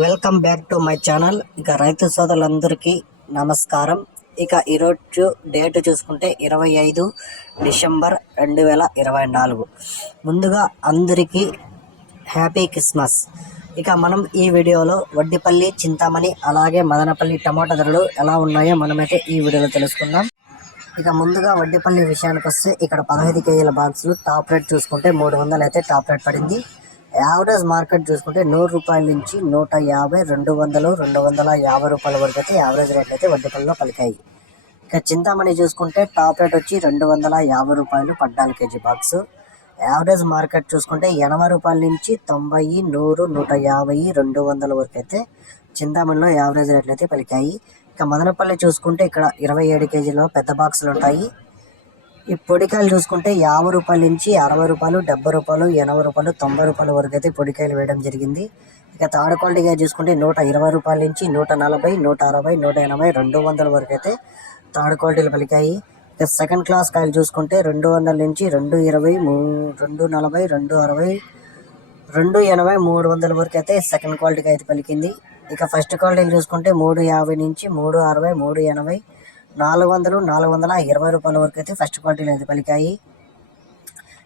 Welcome back to my channel. ఇక రైతు సోదరులందరికీ నమస్కారం. ఇక ఈరోజు డేట్ చూసుకుంటే 25 డిసెంబర్ 2024. ముందుగా అందరికీ హ్యాపీ క్రిస్మస్. ఇక మనం ఈ వీడియోలో వడ్డిపల్లి, చింతామణి అలాగే మదనపల్లి టమాటా ధరలు ఎలా ఉన్నాయో మనమైతే ఈ వీడియోలో తెలుసుకుందాం. ఇక ముందుగా వడ్డిపల్లి విషయానికి వస్తే ఇక్కడ 15 కేజీల బాక్సులు టాప్ రేట్ చూసుకుంటే 300 అయితే టాప్ రేట్ పడింది. యావరేజ్ మార్కెట్ చూసుకుంటే 100 రూపాయల నుంచి 150, 200, 250 రూపాయల వరకు అయితే యావరేజ్ రేట్లు అయితే వడ్డిపల్లిలో పలికాయి. ఇక చింతామణి చూసుకుంటే టాప్ రేట్ వచ్చి 250 రూపాయలు 14 కేజీ బాక్స్. యావరేజ్ మార్కెట్ చూసుకుంటే 80 రూపాయల నుంచి 90, 100, 150, 200 వరకు అయితే చింతామణిలో యావరేజ్ రేట్లు అయితే పలికాయి. ఇక మదనపల్లి చూసుకుంటే ఇక్కడ 27 కేజీలో పెద్ద బాక్సులు ఉంటాయి. ఈ పొడికాయలు చూసుకుంటే 50 రూపాయల నుంచి 60 రూపాయలు, 70 రూపాయలు, 80 రూపాయలు, 90 రూపాయల వరకు అయితే పొడికాయలు వేయడం జరిగింది. ఇక థర్డ్ క్వాలిటీగా చూసుకుంటే 120 రూపాయల నుంచి 140, 160, 180, 200 వరకు అయితే థర్డ్ క్వాలిటీలు పలికాయి. ఇక సెకండ్ క్లాస్ కాయలు చూసుకుంటే 200 నుంచి 220, 240, 260, 280, 300 వరకు అయితే సెకండ్ క్వాలిటీకి అయితే పలికింది. ఇక ఫస్ట్ క్వాలిటీలు చూసుకుంటే 350 నుంచి 360, 380, 400, 420 రూపాయల వరకు అయితే ఫస్ట్ క్వాలిటీలు అయితే పలికాయి.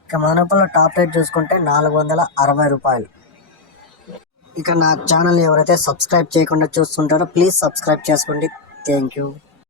ఇక మదనపల్లిలో టాప్ రేట్ చూసుకుంటే 460 రూపాయలు. ఇక నా ఛానల్ ఎవరైతే సబ్స్క్రైబ్ చేయకుండా చూస్తుంటారో ప్లీజ్ సబ్స్క్రైబ్ చేసుకోండి. Thank you.